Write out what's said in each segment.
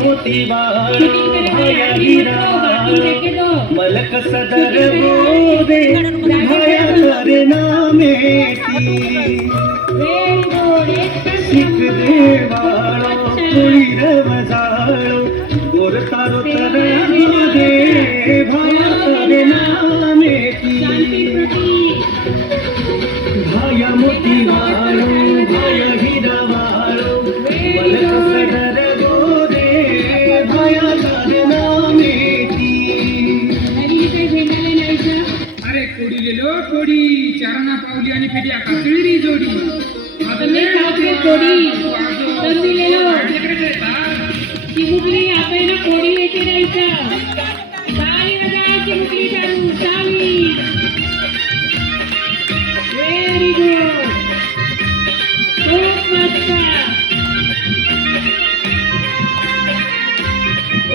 मोती बाळो भाया हिरा मलक सदर बोदे भाया करे नामेती शिक दे बाळो कोळी रवजाळो गोर तारो तर दे भाया करे नामेती भाया मोती बाळो भाया हिरा बाळो मलक सदर कोडी चारणा पावली आणि पेटी काचळी जोडी आपले आपले कोडी तंदी लेलो चिमुकली आपे ना कोडी येते नाहीचा साली रजा चिमुकली चालू साली व्हेरी गुड खूप मस्त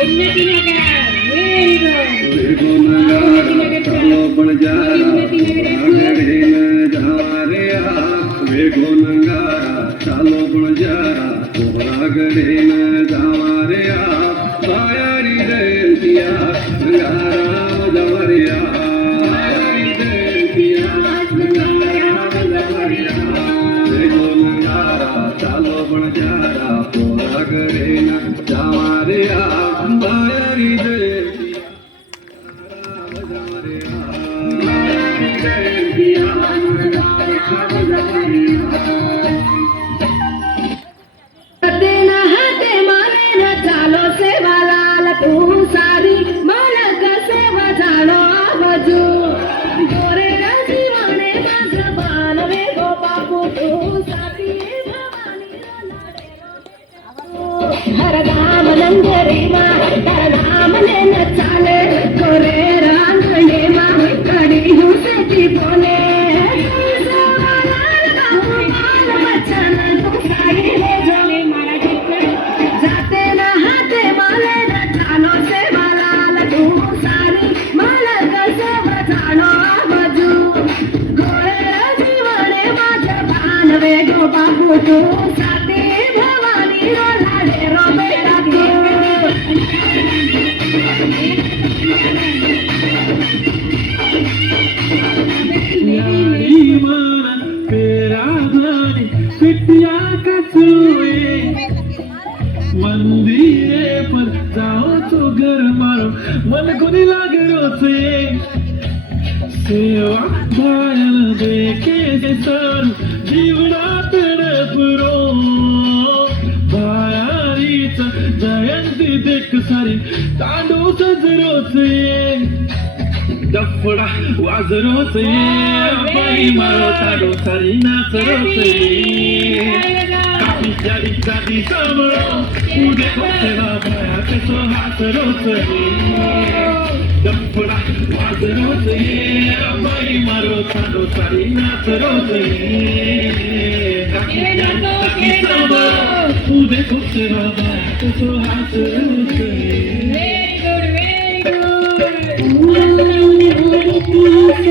उन्नती नगर व्हेरी गुड चालो गुणजारा कोहरा गडे न जावारे बायारी जयंतिया गंगारा जवरिया बायारी जयंतिया गंगारा जवरिया गंगारा चालो गुणजारा कोहरा गडे न जावारे बायारी जयंतिया बायारी जयंतिया सारी मलक सेवा जाणो आवाजू गोरे जीवने माझं बाण वे गो बाबू तू साथी भवानी हर धाम नंगरी मा हर धाम ने न चाले गोरे रांगणे मा कडी हुसेची बोले बाबू तू साथी भवानी लाडे रो बेटा यारी मन तेरा धानी पिटिया कचुए मंदिरे पर जाओ तो घर मारो मन को नहीं लागे रोसे सेवा भायल देखे सर जीवना तडपरो भायारीच जयंती देख सारी तांडू सजरोचे डफडा वाजरोचे बाई मारो तांडू सारी नाचरोचे कापी जाडी जाडी समरो उदे कोसेवा भाया कसो हासरोचे डफडा वाजरोचे बाई मारो तांडू सारी नाचरोचे उदे कोसेवा भाया कसो हासरोचे very good